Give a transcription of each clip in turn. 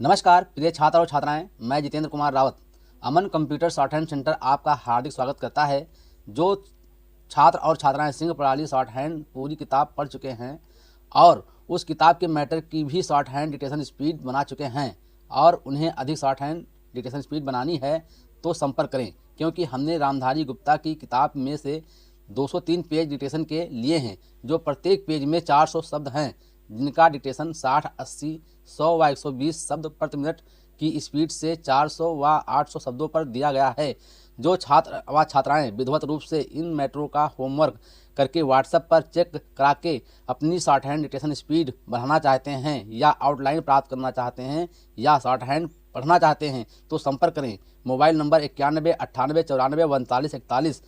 नमस्कार प्रिय छात्र और छात्राएं, मैं जितेंद्र कुमार रावत अमन कंप्यूटर शॉर्ट हैंड सेंटर आपका हार्दिक स्वागत करता है। जो छात्र और छात्राएं सिंह प्रणाली शॉर्ट हैंड पूरी किताब पढ़ चुके हैं और उस किताब के मैटर की भी शॉर्ट हैंड डिक्टेशन स्पीड बना चुके हैं और उन्हें अधिक शॉर्ट हैंड डिक्टेशन स्पीड बनानी है तो संपर्क करें, क्योंकि हमने रामधारी गुप्ता की किताब में से 203 पेज डिक्टेशन के लिए हैं, जो प्रत्येक पेज में 400 शब्द हैं, जिनका डिक्टेशन 60, 80, 100 व 120 शब्द प्रति मिनट की स्पीड से 400 व 800 शब्दों पर दिया गया है। जो छात्र व छात्राएं विधिवत रूप से इन मैटरों का होमवर्क करके व्हाट्सएप पर चेक करा के अपनी शॉर्ट हैंड डिक्टेशन स्पीड बढ़ाना चाहते हैं या आउटलाइन प्राप्त करना चाहते हैं या शॉर्ट हैंड पढ़ना चाहते हैं तो संपर्क करें। मोबाइल नंबर 91 98 94 39 41,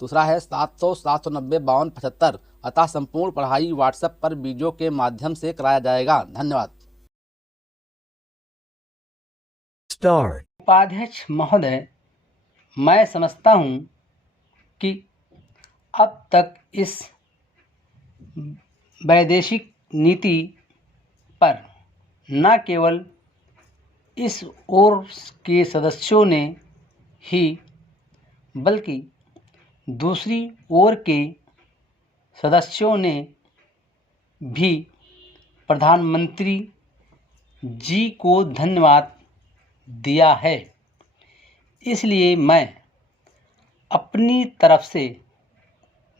दूसरा है 700 790 52 75। अतः संपूर्ण पढ़ाई व्हाट्सएप पर वीडियो के माध्यम से कराया जाएगा। धन्यवाद। उपाध्यक्ष महोदय, मैं समझता हूँ कि अब तक इस वैदेशिक नीति पर न केवल इस ओर के सदस्यों ने ही बल्कि दूसरी ओर के सदस्यों ने भी प्रधानमंत्री जी को धन्यवाद दिया है। इसलिए मैं अपनी तरफ से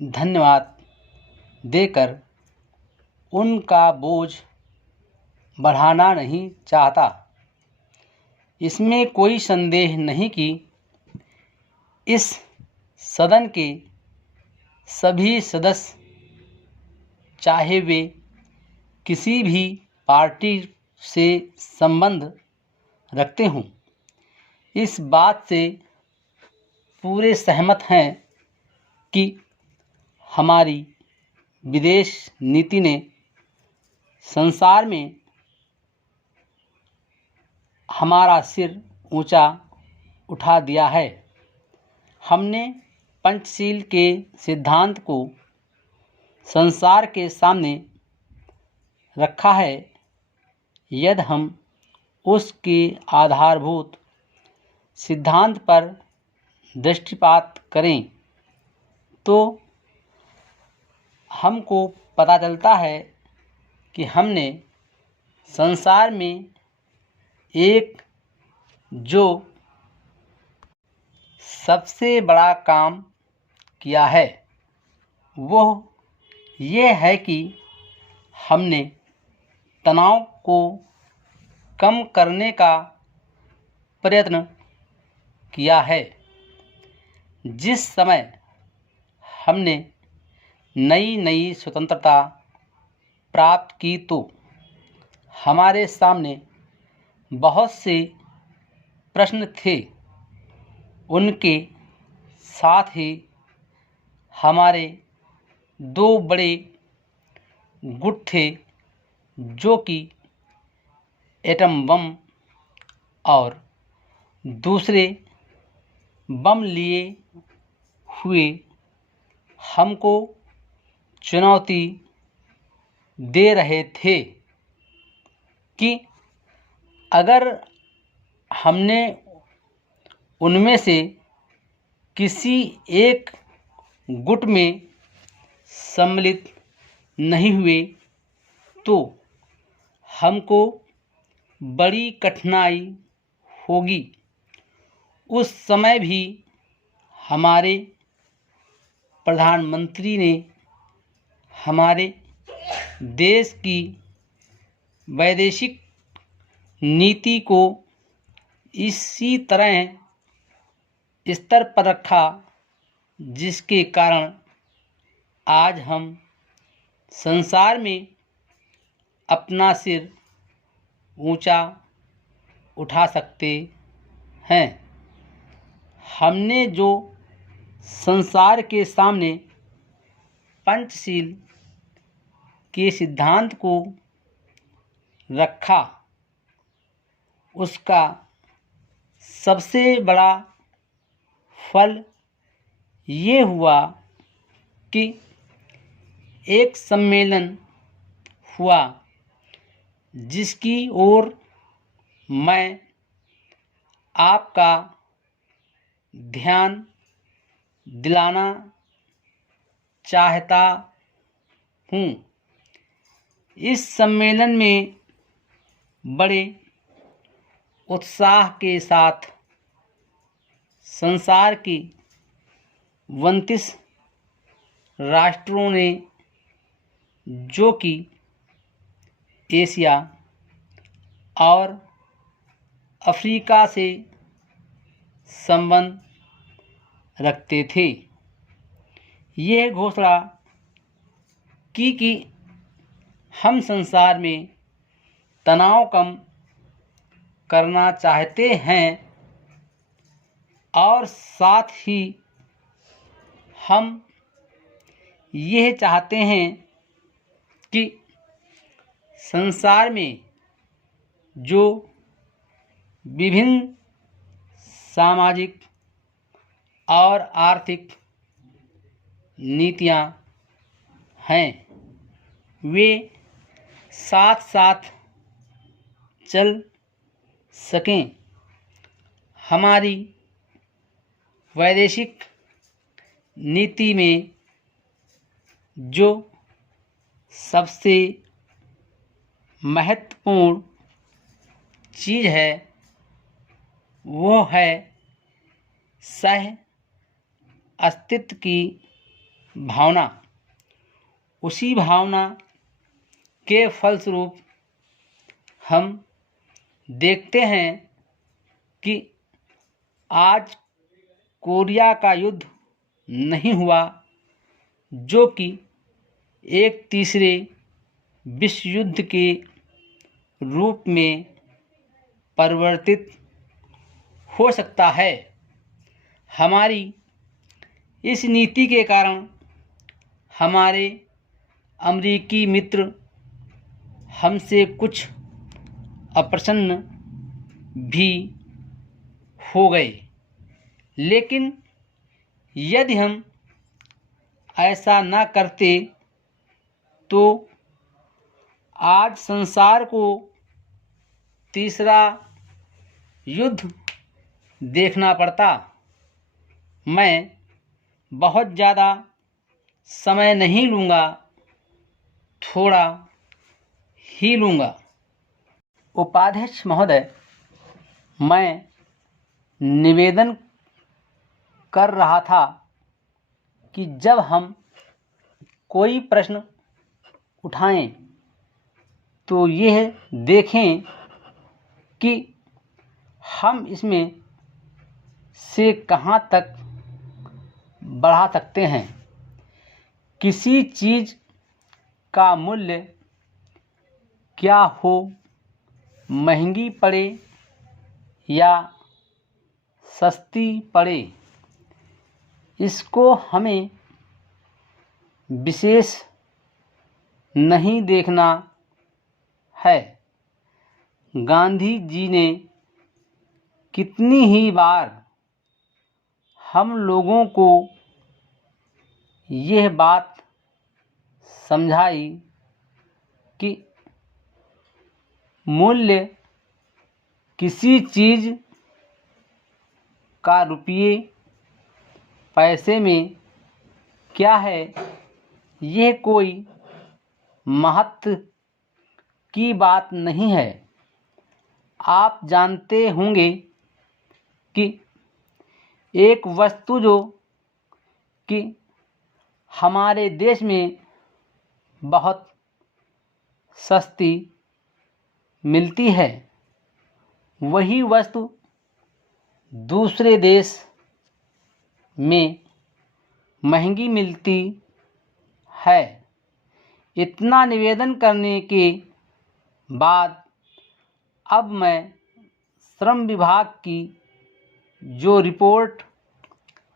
धन्यवाद देकर उनका बोझ बढ़ाना नहीं चाहता। इसमें कोई संदेह नहीं कि इस सदन के सभी सदस्य, चाहे वे किसी भी पार्टी से संबंध रखते हों, इस बात से पूरे सहमत हैं कि हमारी विदेश नीति ने संसार में हमारा सिर ऊंचा उठा दिया है। हमने पंचशील के सिद्धांत को संसार के सामने रखा है। यदि हम उसके आधारभूत सिद्धांत पर दृष्टिपात करें तो हमको पता चलता है कि हमने संसार में एक जो सबसे बड़ा काम किया है वह ये है कि हमने तनाव को कम करने का प्रयत्न किया है। जिस समय हमने नई स्वतंत्रता प्राप्त की तो हमारे सामने बहुत से प्रश्न थे। उनके साथ ही हमारे दो बड़े गुट थे, जो कि एटम बम और दूसरे बम लिए हुए हमको चुनौती दे रहे थे कि अगर हमने उनमें से किसी एक गुट में सम्मिलित नहीं हुए तो हमको बड़ी कठिनाई होगी। उस समय भी हमारे प्रधानमंत्री ने हमारे देश की वैदेशिक नीति को इसी तरह स्तर पर रखा, जिसके कारण आज हम संसार में अपना सिर ऊंचा उठा सकते हैं। हमने जो संसार के सामने पंचशील के सिद्धांत को रखा, उसका सबसे बड़ा फल ये हुआ कि एक सम्मेलन हुआ जिसकी ओर मैं आपका ध्यान दिलाना चाहता हूँ। इस सम्मेलन में बड़े उत्साह के साथ संसार के 29 राष्ट्रों ने, जो कि एशिया और अफ्रीका से संबंध रखते थे, यह घोषणा की कि हम संसार में तनाव कम करना चाहते हैं और साथ ही हम यह चाहते हैं कि संसार में जो विभिन्न सामाजिक और आर्थिक नीतियां हैं, वे साथ साथ चल सकें। हमारी वैदेशिक नीति में जो सबसे महत्वपूर्ण चीज़ है वो है सह अस्तित्व की भावना। उसी भावना के फलस्वरूप हम देखते हैं कि आज कोरिया का युद्ध नहीं हुआ, जो कि एक तीसरे विश्व युद्ध के रूप में परिवर्तित हो सकता है। हमारी इस नीति के कारण हमारे अमेरिकी मित्र हमसे कुछ अप्रसन्न भी हो गए, लेकिन यदि हम ऐसा न करते तो आज संसार को तीसरा युद्ध देखना पड़ता। मैं बहुत ज़्यादा समय नहीं लूँगा, थोड़ा ही लूँगा। उपाध्यक्ष महोदय, मैं निवेदन कर रहा था कि जब हम कोई प्रश्न उठाएं तो यह देखें कि हम इसमें से कहाँ तक बढ़ा सकते हैं। किसी चीज़ का मूल्य क्या हो, महंगी पड़े या सस्ती पड़े, इसको हमें विशेष नहीं देखना है। गांधी जी ने कितनी ही बार हम लोगों को यह बात समझाई कि मूल्य किसी चीज़ का रुपये पैसे में क्या है, यह कोई महत्व की बात नहीं है। आप जानते होंगे कि एक वस्तु जो कि हमारे देश में बहुत सस्ती मिलती है, वही वस्तु दूसरे देश में महंगी मिलती है। इतना निवेदन करने के बाद अब मैं श्रम विभाग की जो रिपोर्ट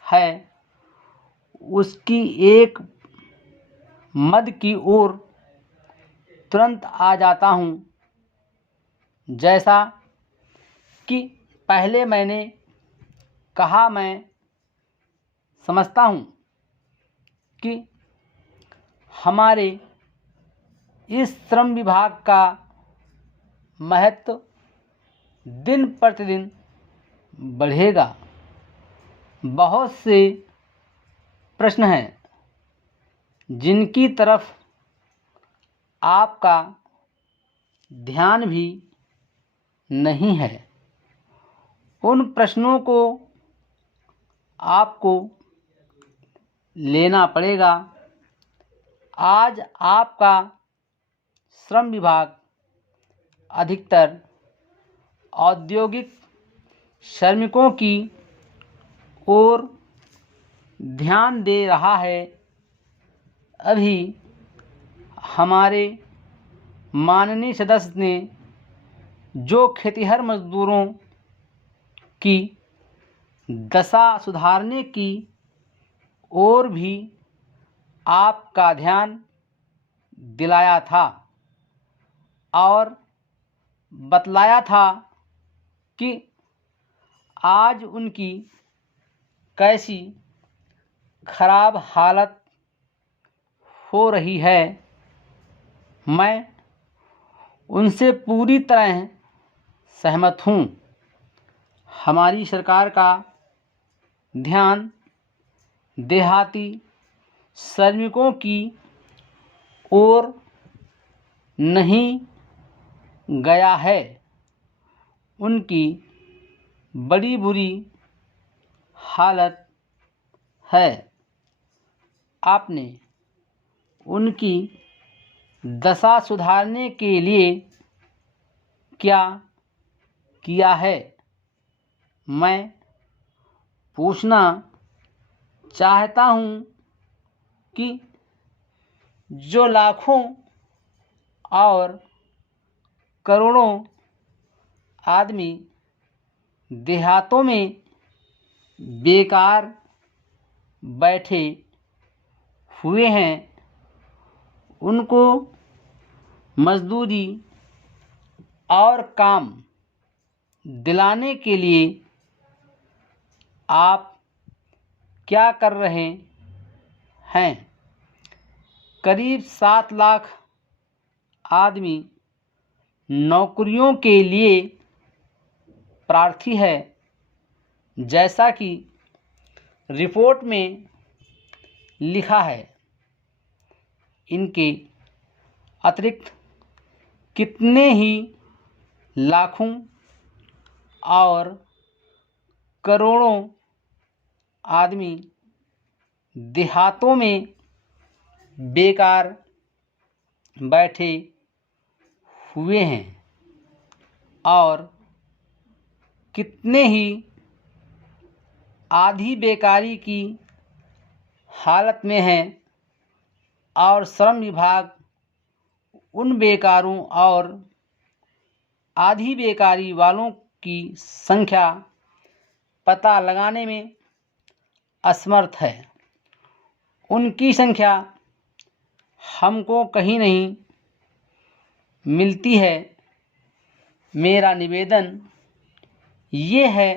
है उसकी एक मद की ओर तुरंत आ जाता हूँ। जैसा कि पहले मैंने कहा, मैं समझता हूँ कि हमारे इस श्रम विभाग का महत्व दिन प्रतिदिन बढ़ेगा। बहुत से प्रश्न हैं जिनकी तरफ आपका ध्यान भी नहीं है। उन प्रश्नों को आपको लेना पड़ेगा। आज आपका श्रम विभाग अधिकतर औद्योगिक श्रमिकों की ओर ध्यान दे रहा है। अभी हमारे माननीय सदस्य ने जो खेतिहर मजदूरों की दशा सुधारने की ओर भी आपका ध्यान दिलाया था और बतलाया था कि आज उनकी कैसी खराब हालत हो रही है, मैं उनसे पूरी तरह सहमत हूँ। हमारी सरकार का ध्यान देहाती श्रमिकों की ओर नहीं गया है। उनकी बड़ी बुरी हालत है। आपने उनकी दशा सुधारने के लिए क्या किया है? मैं पूछना चाहता हूँ कि जो लाखों और करोड़ों आदमी देहातों में बेकार बैठे हुए हैं, उनको मजदूरी और काम दिलाने के लिए आप क्या कर रहे हैं? करीब 7 लाख आदमी नौकरियों के लिए प्रार्थी है। जैसा कि रिपोर्ट में लिखा है, इनके अतिरिक्त कितने ही लाखों और करोड़ों आदमी देहातों में बेकार बैठे हुए हैं और कितने ही आधी बेकारी की हालत में हैं और श्रम विभाग उन बेकारों और आधी बेकारी वालों की संख्या पता लगाने में असमर्थ है। उनकी संख्या हमको कहीं नहीं मिलती है। मेरा निवेदन ये है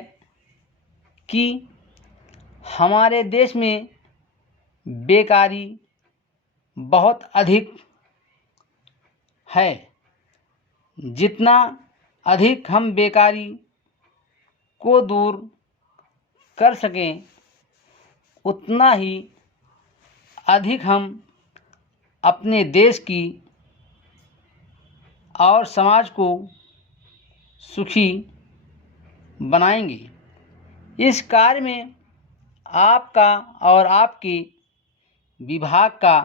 कि हमारे देश में बेकारी बहुत अधिक है। जितना अधिक हम बेकारी को दूर कर सकें, उतना ही अधिक हम अपने देश की और समाज को सुखी बनाएंगे। इस कार्य में आपका और आपके विभाग का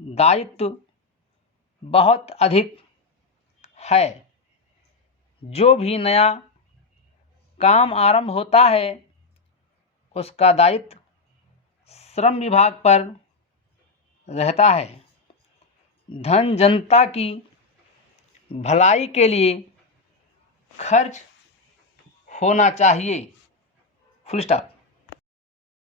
दायित्व बहुत अधिक है। जो भी नया काम आरंभ होता है, उसका दायित्व श्रम विभाग पर रहता है। धन जनता की भलाई के लिए खर्च होना चाहिए। Full stop.